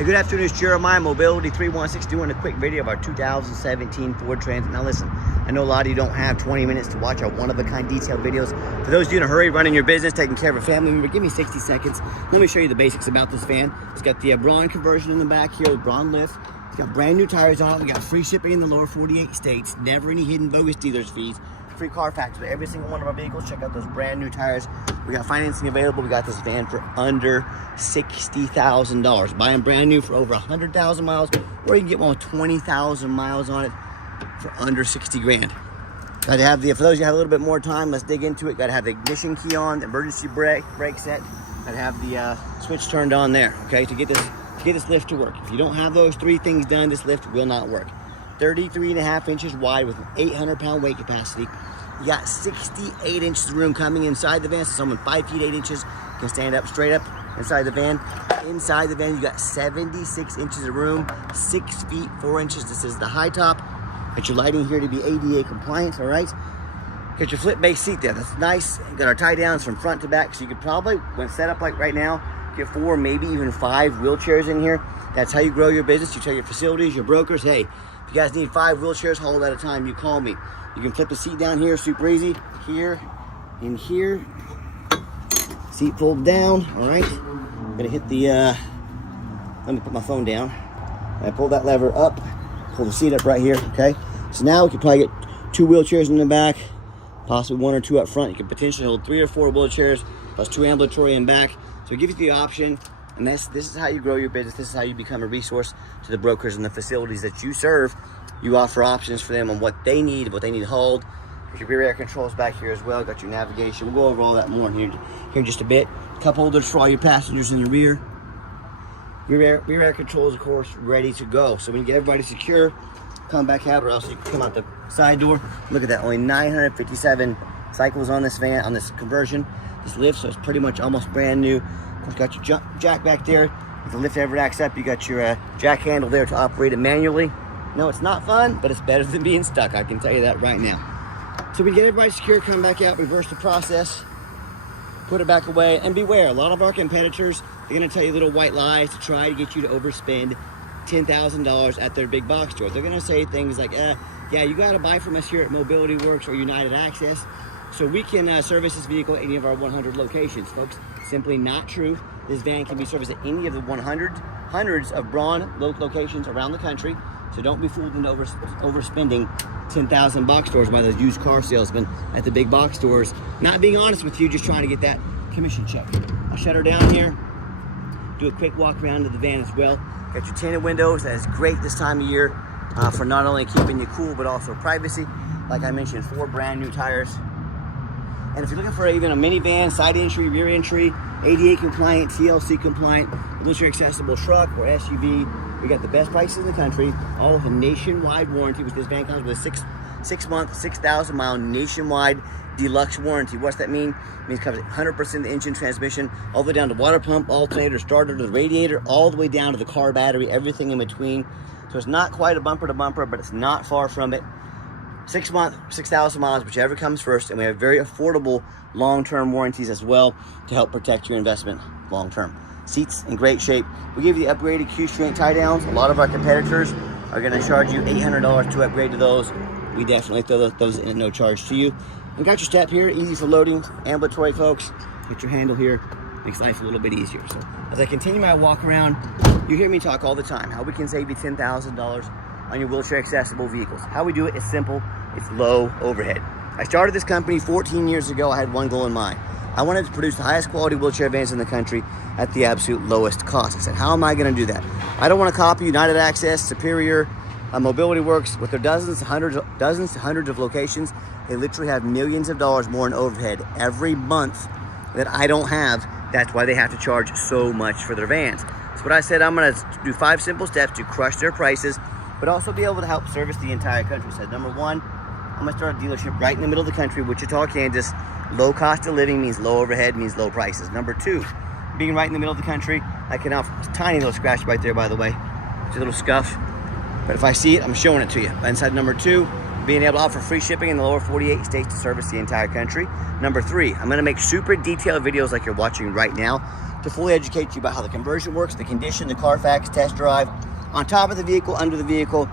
Hey, good afternoon, it's Jeremiah, Mobility 316, doing a quick video of our 2017 Ford Transit. Now listen, I know a lot of you don't have 20 minutes to watch our one-of-a-kind detailed videos. For those of you in a hurry, running your business, taking care of a family member, give me 60 seconds. Let me show you the basics about this van. It's got the Braun conversion in the back here, the Braun lift. It's got brand new tires on it. We got free shipping in the lower 48 states, never any hidden bogus dealers fees. Free car facts with every single one of our vehicles. Check out those brand new tires. We got financing available. We got this van for under $60,000. Buy them brand new for over 100,000 miles, or you can get one with 20,000 miles on it for under 60 grand. Got to have the, for those of you who have a little bit more time, let's dig into it. Got to have the ignition key on, the emergency brake set. Got to have the switch turned on there, okay, to get this lift to work. If you don't have those three things done, this lift will not work. 33.5 inches wide with an 800-pound weight capacity. You got 68 inches of room coming inside the van, so someone 5 feet 8 inches can stand up straight up inside the van. Inside the van, you got 76 inches of room, 6 feet 4 inches. This is the high top. Got your lighting here to be ADA compliant, all right? Got your flip base seat there, that's nice. Got our tie downs from front to back, so you could probably, when set up like right now, get 4, maybe even 5 wheelchairs in here. That's how you grow your business. You tell your facilities, your brokers, hey, if you guys need 5 wheelchairs hauled at a time, you call me. You can flip the seat down here, super easy. Here, in here. Seat pulled down, all right. I'm gonna hit the, let me put my phone down. I pull that lever up, pull the seat up right here, okay? So now we could probably get 2 wheelchairs in the back, possibly 1 or 2 up front. You could potentially hold 3 or 4 wheelchairs, plus 2 ambulatory in back. So it gives you the option. And this is how you grow your business. This is how you become a resource to the brokers and the facilities that you serve. You offer options for them on what they need hauled. Got your rear air controls back here as well. Got your navigation. We'll go over all that more here in just a bit. Cup holders for all your passengers in the rear. Rear air controls, of course, ready to go. So when you get everybody secure, come back out, or else you can come out the side door. Look at that, only 957 cycles on this van, on this conversion. This lift, so it's pretty much almost brand new. Of course, got your jack back there. If the lift ever acts up, you got your jack handle there to operate it manually. No, it's not fun, but it's better than being stuck. I can tell you that right now. So we get everybody secure, come back out, reverse the process, put it back away, and beware. A lot of our competitors, they're gonna tell you little white lies to try to get you to overspend $10,000 at their big box store. They're gonna say things like, yeah, you gotta buy from us here at Mobility Works or United Access, so we can service this vehicle at any of our 100 locations. Folks, simply not true. This van can be serviced at any of the hundreds of Braun locations around the country. So don't be fooled into overspending 10,000 box stores by those used car salesmen at the big box stores. Not being honest with you, just trying to get that commission check. I'll shut her down here. Do a quick walk around to the van as well. Got your tinted windows. That is great this time of year for not only keeping you cool, but also privacy. Like I mentioned, 4 brand new tires. And if you're looking for even a minivan, side entry, rear entry, ADA compliant, TLC compliant, wheelchair accessible truck or SUV, we got the best prices in the country, all of a nationwide warranty, which this van comes with a 6-month, 6,000 mile nationwide deluxe warranty. What's that mean? It means it covers 100% of the engine, transmission, all the way down to water pump, alternator, starter, to the radiator, all the way down to the car battery, everything in between. So it's not quite a bumper to bumper, but it's not far from it. 6 months, 6,000 miles, whichever comes first, and we have very affordable long-term warranties as well to help protect your investment long-term. Seats in great shape. We give you the upgraded Q-string tie downs. A lot of our competitors are going to charge you $800 to upgrade to those. We definitely throw those in at no charge to you. And got your step here, easy for loading, ambulatory, folks. Get your handle here, makes life a little bit easier. So as I continue my walk around, you hear me talk all the time how we can save you $10,000 on your wheelchair accessible vehicles. How we do it is simple. It's low overhead. I started this company 14 years ago. I had one goal in mind. I wanted to produce the highest quality wheelchair vans in the country at the absolute lowest cost. I said, how am I going to do that? I don't want to copy United Access, Superior, Mobility Works with their dozens to hundreds of locations. They literally have millions of dollars more in overhead every month that I don't have. That's why they have to charge so much for their vans. So what I said, I'm going to do 5 simple steps to crush their prices, but also be able to help service the entire country. So number 1, I'm gonna start a dealership right in the middle of the country, Wichita, Kansas. Low cost of living means low overhead, means low prices. Number 2, being right in the middle of the country, I can offer a tiny little scratch right there, by the way. It's a little scuff, but if I see it, I'm showing it to you. Inside number 2, being able to offer free shipping in the lower 48 states to service the entire country. Number 3, I'm gonna make super detailed videos like you're watching right now to fully educate you about how the conversion works, the condition, the Carfax test drive, on top of the vehicle, under the vehicle.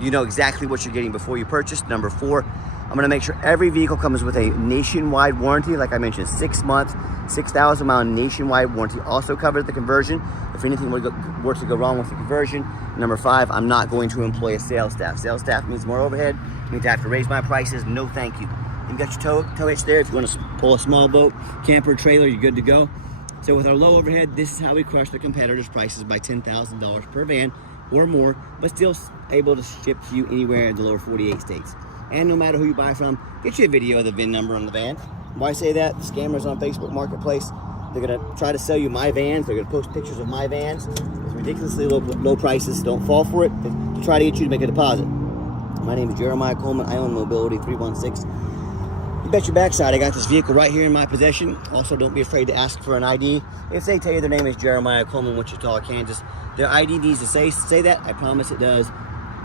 You know exactly what you're getting before you purchase. Number 4, I'm gonna make sure every vehicle comes with a nationwide warranty. Like I mentioned, 6 month, 6,000 mile nationwide warranty. Also covers the conversion if anything were to go wrong with the conversion. Number 5, I'm not going to employ a sales staff. Sales staff means more overhead, means I have to raise my prices. No thank you. You got your tow hitch there. If you want to pull a small boat, camper, trailer, you're good to go. So with our low overhead, this is how we crush the competitors' prices by $10,000 per van or more, but still able to ship to you anywhere in the lower 48 states. And no matter who you buy from, get you a video of the VIN number on the van. Why I say that? The scammers on Facebook Marketplace, they're gonna try to sell you my vans. They're gonna post pictures of my vans. It's ridiculously low prices. Don't fall for it to try to get you to make a deposit. My name is Jeremiah Coleman. I own Mobility 316. You bet your backside I got this vehicle right here in my possession. Also, don't be afraid to ask for an ID. If they tell you their name is Jeremiah Coleman, Wichita, Kansas, their ID needs to say that. I promise it does.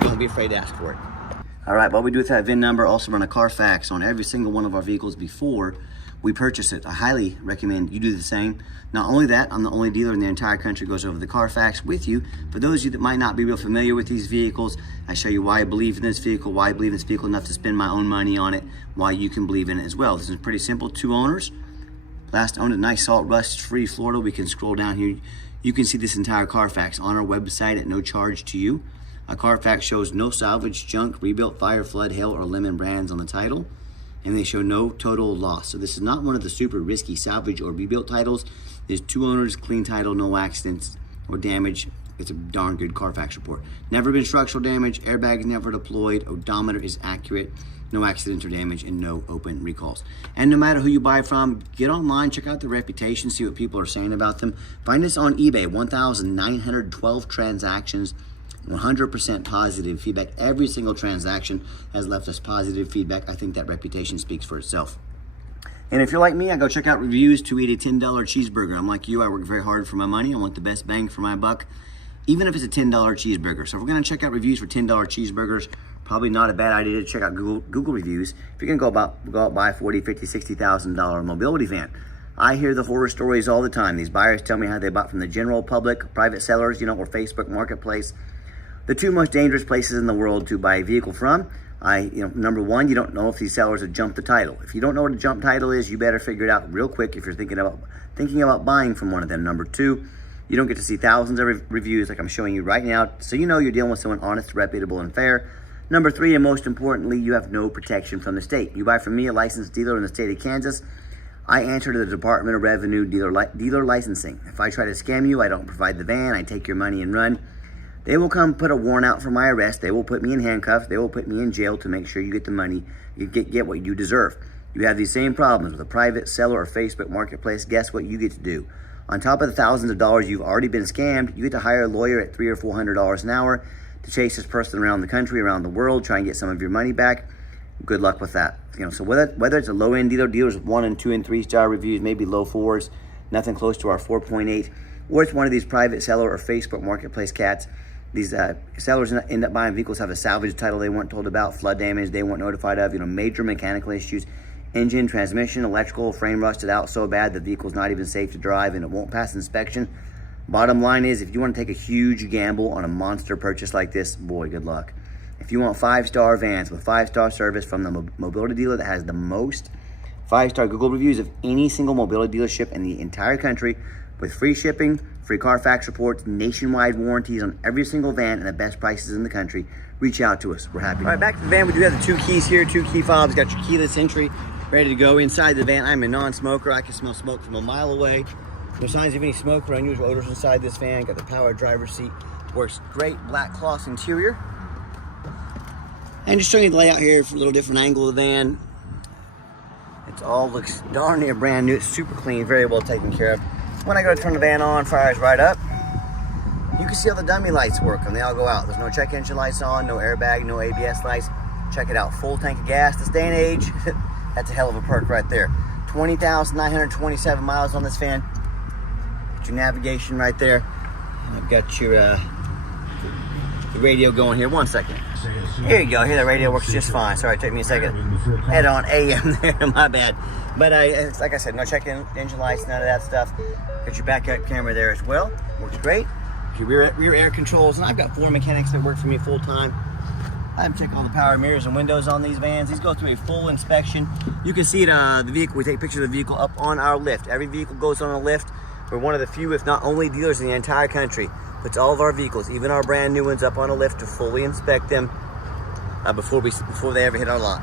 Don't be afraid to ask for it. All right, what we do with that VIN number, also run a Carfax on every single one of our vehicles before we purchase it. I highly recommend you do the same. Not only that, I'm the only dealer in the entire country who goes over the Carfax with you. For those of you that might not be real familiar with these vehicles, I show you why I believe in this vehicle, why I believe in this vehicle enough to spend my own money on it, why you can believe in it as well. This is pretty simple, 2 owners. Last owned a nice salt rust-free Florida. We can scroll down here. You can see this entire Carfax on our website at no charge to you. A Carfax shows no salvage, junk, rebuilt, fire, flood, hail, or lemon brands on the title. And they show no total loss. So this is not one of the super risky salvage or rebuilt titles. There's 2 owners, clean title, no accidents or damage. It's a darn good Carfax report. Never been structural damage, airbag never deployed, odometer is accurate, no accidents or damage, and no open recalls. And no matter who you buy from, get online, check out the reputation, see what people are saying about them. Find us on eBay, 1,912 transactions, 100% positive feedback. Every single transaction has left us positive feedback. I think that reputation speaks for itself. And if you're like me, I go check out reviews to eat a $10 cheeseburger. I'm like you, I work very hard for my money. I want the best bang for my buck, even if it's a $10 cheeseburger. So if we're gonna check out reviews for $10 cheeseburgers, probably not a bad idea to check out Google reviews. If you're gonna go out buy a $40,000, $50,000, $60,000 mobility van. I hear the horror stories all the time. These buyers tell me how they bought from the general public, private sellers, or Facebook Marketplace. The 2 most dangerous places in the world to buy a vehicle from. Number 1, you don't know if these sellers have jumped the title. If you don't know what a jump title is, you better figure it out real quick if you're thinking about buying from one of them. Number 2, you don't get to see thousands of reviews like I'm showing you right now, so you know you're dealing with someone honest, reputable, and fair. Number 3, and most importantly, you have no protection from the state. You buy from me, a licensed dealer in the state of Kansas. I answer to the Department of Revenue dealer licensing. If I try to scam you, I don't provide the van, I take your money and run. They will come put a warrant out for my arrest. They will put me in handcuffs. They will put me in jail to make sure you get the money, you get what you deserve. You have these same problems with a private seller or Facebook Marketplace. Guess what you get to do? On top of the thousands of dollars you've already been scammed, you get to hire a lawyer at $300 or $400 an hour to chase this person around the country, around the world, try and get some of your money back. Good luck with that. So whether it's a low-end dealers with 1 and 2 and 3 star reviews, maybe low 4s, nothing close to our 4.8, or it's one of these private seller or Facebook Marketplace cats. These sellers end up buying vehicles, have a salvage title they weren't told about, flood damage they weren't notified of, major mechanical issues, engine, transmission, electrical, frame rusted out so bad the vehicle's not even safe to drive and it won't pass inspection. Bottom line is, if you want to take a huge gamble on a monster purchase like this, boy, good luck. If you want 5-star vans with 5-star service from the mobility dealer that has the most 5-star Google reviews of any single mobility dealership in the entire country, with free shipping, free Carfax reports, nationwide warranties on every single van, and the best prices in the country, reach out to us. We're happy. All right, back to the van. We do have the 2 keys here, 2 key fobs. Got your keyless entry ready to go inside the van. I'm a non-smoker. I can smell smoke from a mile away. No signs of any smoke or unusual odors inside this van. Got the power driver's seat. Works great. Black cloth interior. And just showing you the layout here for a little different angle of the van. It all looks darn near brand new. It's super clean, very well taken care of. When I go to turn the van on, fires right up. You can see how the dummy lights work and they all go out. There's no check engine lights on, no airbag, no ABS lights. Check it out, full tank of gas. This day and age, that's a hell of a perk right there. 20,927 miles on this van. Got your navigation right there. And I've got your the radio going here. 1 second. Here you go. Here the radio works just fine. Sorry, it took me a second. Had on AM there. My bad. But it's like I said, no checking engine lights, none of that stuff. Got your backup camera there as well. Works great. Your rear air controls, and I've got 4 mechanics that work for me full time. I check all the power mirrors and windows on these vans. These go through a full inspection. You can see it, the vehicle. We take pictures of the vehicle up on our lift. Every vehicle goes on a lift. We're one of the few, if not only, dealers in the entire country. Puts all of our vehicles, even our brand new ones, up on a lift to fully inspect them before they ever hit our lot.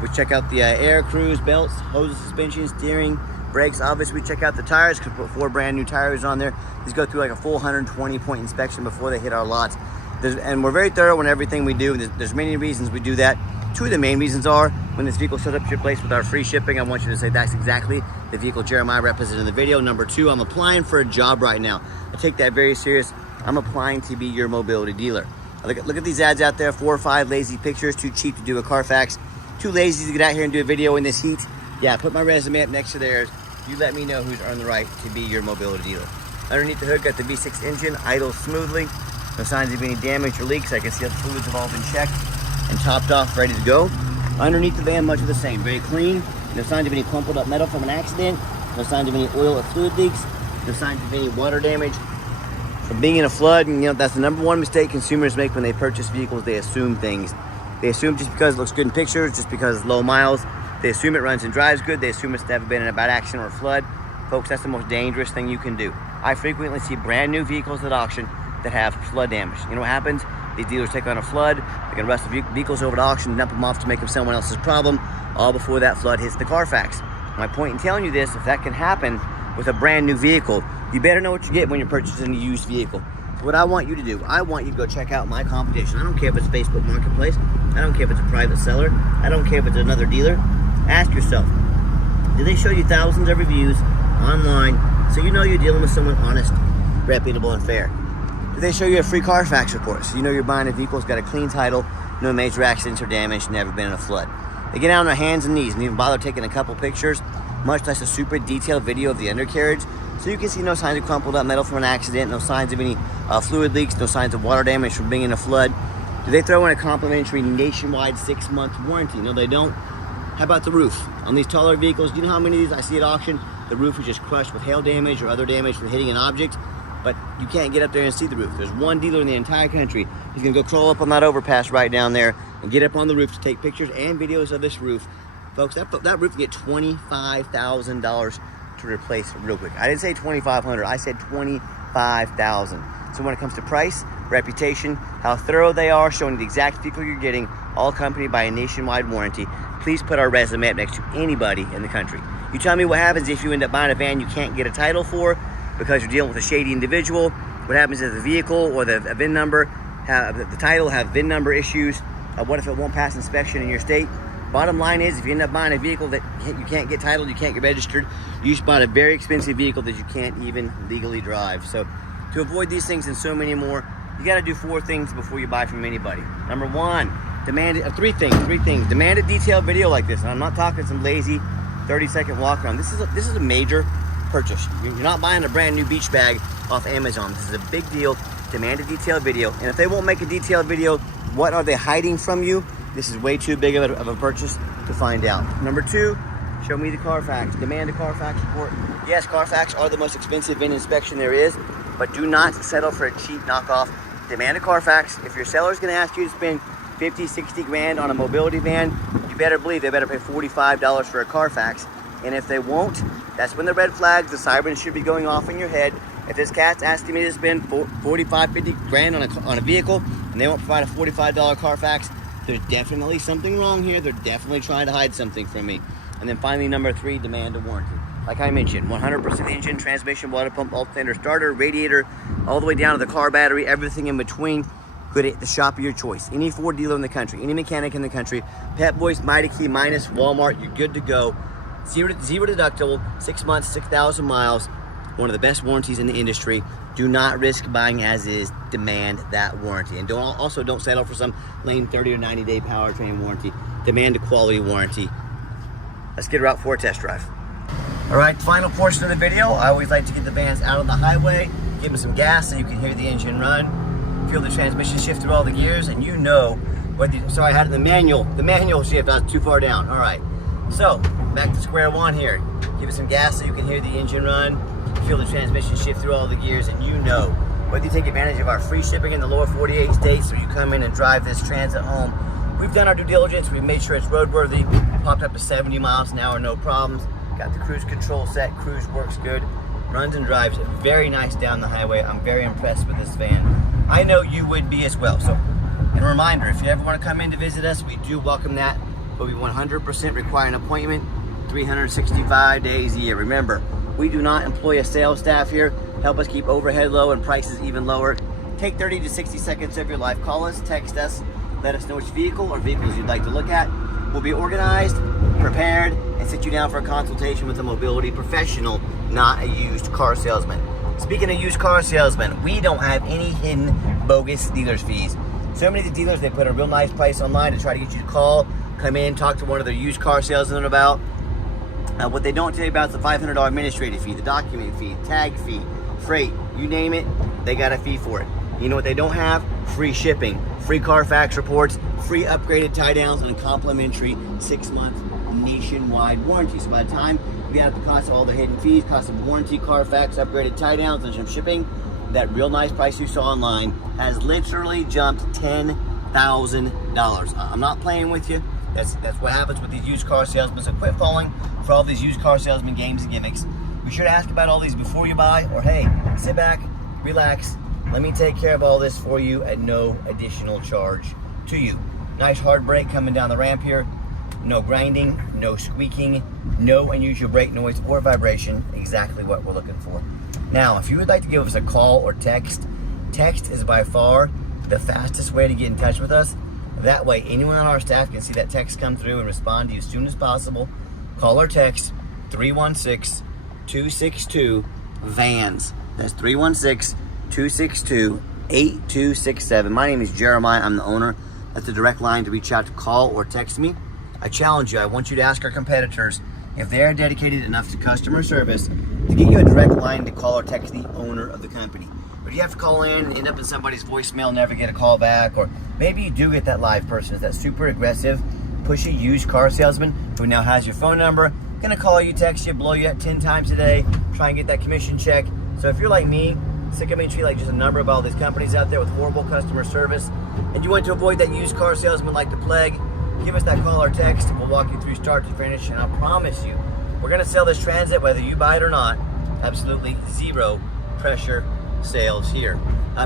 We check out the air, cruise, belts, hoses, suspension, steering, brakes. Obviously, we check out the tires because we put 4 brand new tires on there. These go through like a full 120-point inspection before they hit our lots. And we're very thorough in everything we do. There's many reasons we do that. 2 of the main reasons are, when this vehicle shows up to your place with our free shipping, I want you to say that's exactly the vehicle Jeremiah represented in the video. Number 2, I'm applying for a job right now. I take that very serious. I'm applying to be your mobility dealer. Look at these ads out there, 4 or 5 lazy pictures, too cheap to do a Carfax, too lazy to get out here and do a video in this heat. Yeah, put my resume up next to theirs. You let me know who's earned the right to be your mobility dealer. Underneath the hood, got the V6 engine, idles smoothly. No signs of any damage or leaks. I can see that the fluids have all been checked and topped off, ready to go. Underneath the van, much of the same. Very clean. No signs of any crumpled up metal from an accident. No signs of any oil or fluid leaks. No signs of any water damage from being in a flood. And that's the number 1 mistake consumers make when they purchase vehicles. They assume things. They assume just because it looks good in pictures, just because it's low miles, they assume it runs and drives good. They assume it's never been in a bad accident or a flood. Folks, that's the most dangerous thing you can do. I frequently see brand new vehicles at auction that have flood damage. You know what happens? These dealers take on a flood, they can rush the vehicles over to auction, dump them off to make them someone else's problem, all before that flood hits the Carfax. My point in telling you this, if that can happen with a brand new vehicle, you better know what you get when you're purchasing a used vehicle. So what I want you to do, I want you to go check out my competition. I don't care if it's Facebook Marketplace, I don't care if it's a private seller, I don't care if it's another dealer. Ask yourself, do they show you thousands of reviews online so you know you're dealing with someone honest, reputable, and fair? Do they show you a free Carfax report so you know you're buying a vehicle that's got a clean title, no major accidents or damage, never been in a flood? They get down on their hands and knees and even bother taking a couple pictures, much less a super detailed video of the undercarriage, so you can see no signs of crumpled up metal from an accident, no signs of any fluid leaks, no signs of water damage from being in a flood. Do they throw in a complimentary nationwide 6-month warranty? No, they don't. How about the roof? On these taller vehicles, do you know how many of these I see at auction? The roof is just crushed with hail damage or other damage from hitting an object, but you can't get up there and see the roof. There's one dealer in the entire country. He's gonna go crawl up on that overpass right down there and get up on the roof to take pictures and videos of this roof. Folks, that roof can get $25,000 to replace real quick. I didn't say $2,500, I said $25,000. So when it comes to price, reputation, how thorough they are, showing the exact vehicle you're getting, all accompanied by a nationwide warranty, please put our resume up next to anybody in the country. You tell me what happens if you end up buying a van you can't get a title for because you're dealing with a shady individual. What happens if the vehicle or the VIN number, the title have VIN number issues? What if it won't pass inspection in your state? Bottom line is, if you end up buying a vehicle that you can't get titled, you can't get registered, you just bought a very expensive vehicle that you can't even legally drive. So to avoid these things and so many more, you got to do 4 things before you buy from anybody. Number 1, demand 3 things. Demand a detailed video like this. And I'm not talking some lazy 30-second walk around. This is a major purchase. You're not buying a brand new beach bag off Amazon. This is a big deal. Demand a detailed video. And if they won't make a detailed video, what are they hiding from you? This is way too big of a purchase to find out. Number 2, show me the Carfax. Demand a Carfax report. Yes, Carfax are the most expensive VIN inspection there is, but do not settle for a cheap knockoff. Demand a Carfax. If your seller's gonna ask you to spend 50, 60 grand on a mobility van, you better believe they better pay $45 for a Carfax. And if they won't, that's when the red flags, the sirens should be going off in your head. If this cat's asking me to spend 45, 50 grand on a vehicle and they won't provide a $45 Carfax, there's definitely something wrong here. They're definitely trying to hide something from me. And then finally, number 3, demand a warranty. Like I mentioned, 100% engine, transmission, water pump, alternator, starter, radiator, all the way down to the car battery, everything in between. Good at the shop of your choice. Any Ford dealer in the country, any mechanic in the country, Pep Boys, Mighty Key, Minus, Walmart, you're good to go. Zero deductible, 6 months, 6,000 miles. One of the best warranties in the industry. Do not risk buying as is. Demand that warranty. And don't settle for some lame 30 or 90 day powertrain warranty. Demand a quality warranty. Let's get her out for a test drive. All right, final portion of the video. I always like to get the vans out on the highway, give them some gas so you can hear the engine run, feel the transmission shift through all the gears, and you know whether. So I had the manual shift. I was too far down. All right. So back to square one here. Give it some gas so you can hear the engine run, feel the transmission shift through all the gears, and you know, whether you take advantage of our free shipping in the lower 48 states or you come in and drive this Transit home, we've done our due diligence. We've made sure it's roadworthy, popped up to 70 miles an hour, no problems. Got the cruise control set, cruise works good, runs and drives very nice down the highway. I'm very impressed with this van. I know you would be as well. So, and a reminder, if you ever want to come in to visit us, we do welcome that, but we 100% require an appointment 365 days a year. Remember, we do not employ a sales staff here. Help us keep overhead low and prices even lower. Take 30 to 60 seconds of your life. Call us, text us, let us know which vehicle or vehicles you'd like to look at. We'll be organized, prepared, and sit you down for a consultation with a mobility professional, not a used car salesman. Speaking of used car salesmen, we don't have any hidden bogus dealer's fees. So many of the dealers, they put a real nice price online to try to get you to call, come in, talk to one of their used car salesmen about. What they don't tell you about is the $500 administrative fee, the document fee, tag fee, freight, you name it, they got a fee for it. You know what they don't have? Free shipping, free Carfax reports, free upgraded tie downs, and a complimentary 6-month nationwide warranty. So by the time we add up the cost of all the hidden fees, cost of warranty, Carfax, upgraded tie downs, and some shipping, that real nice price you saw online has literally jumped $10,000. I'm not playing with you. That's what happens with these used car salesmen. So quit falling for all these used car salesman games and gimmicks. Be sure to ask about all these before you buy, or hey, sit back, relax, let me take care of all this for you at no additional charge to you. Nice hard brake coming down the ramp here. No grinding, no squeaking, no unusual brake noise or vibration. Exactly what we're looking for. Now, if you would like to give us a call or text, text is by far the fastest way to get in touch with us. That way, anyone on our staff can see that text come through and respond to you as soon as possible. Call or text 316-262-VANS. That's 316-262-8267. My name is Jeremiah. I'm the owner. That's the direct line to reach out to call or text me. I challenge you. I want you to ask our competitors if they're dedicated enough to customer service to get you a direct line to call or text the owner of the company. But you have to call in and end up in somebody's voicemail, never get a call back, or maybe you do get that live person, that super aggressive, pushy used car salesman who now has your phone number, gonna call you, text you, blow you up 10 times a day, try and get that commission check. So if you're like me, sick of me treating like just a number of all these companies out there with horrible customer service, and you want to avoid that used car salesman like the plague, give us that call or text and we'll walk you through start to finish, and I promise you, we're gonna sell this Transit whether you buy it or not. Absolutely zero pressure sales here.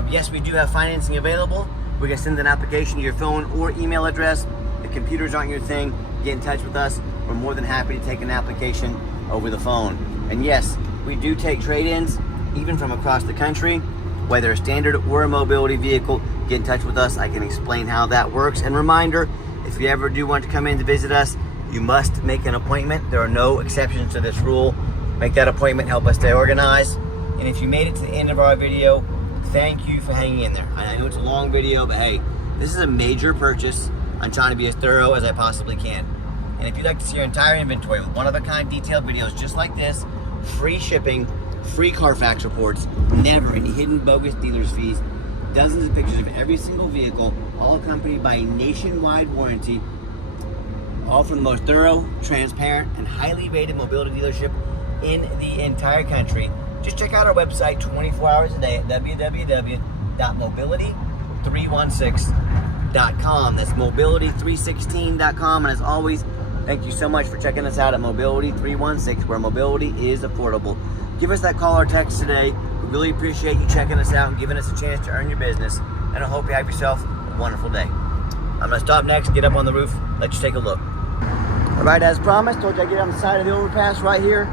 Yes, we do have financing available. We can send an application to your phone or email address. If computers aren't your thing, get in touch with us. We're more than happy to take an application over the phone. And yes, we do take trade-ins, even from across the country. Whether a standard or a mobility vehicle, get in touch with us. I can explain how that works. And reminder, if you ever do want to come in to visit us, you must make an appointment. There are no exceptions to this rule. Make that appointment, help us stay organized. And if you made it to the end of our video, thank you for hanging in there. I know it's a long video, but hey, this is a major purchase. I'm trying to be as thorough as I possibly can. And if you'd like to see our entire inventory with one-of-a-kind detailed videos just like this, free shipping, free Carfax reports, never any hidden bogus dealer's fees, dozens of pictures of every single vehicle, all accompanied by a nationwide warranty, all from the most thorough, transparent, and highly rated mobility dealership in the entire country. Just check out our website 24 hours a day at www.mobility316.com. That's mobility316.com. And as always, thank you so much for checking us out at Mobility 316, where mobility is affordable. Give us that call or text today. We really appreciate you checking us out and giving us a chance to earn your business. And I hope you have yourself a wonderful day. I'm going to stop next, get up on the roof, let you take a look. All right, as promised, told you I'd get on the side of the overpass right here.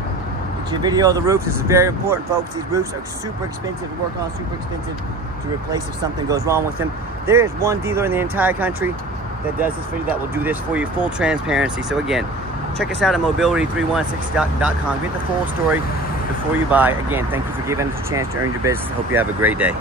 Get you a video of the roof. This is very important, folks. These roofs are super expensive to work on, super expensive to replace if something goes wrong with them. There is one dealer in the entire country that does this for you, that will do this for you, full transparency. So again, check us out at mobility316.com. Get the full story before you buy. Again, thank you for giving us a chance to earn your business. I hope you have a great day.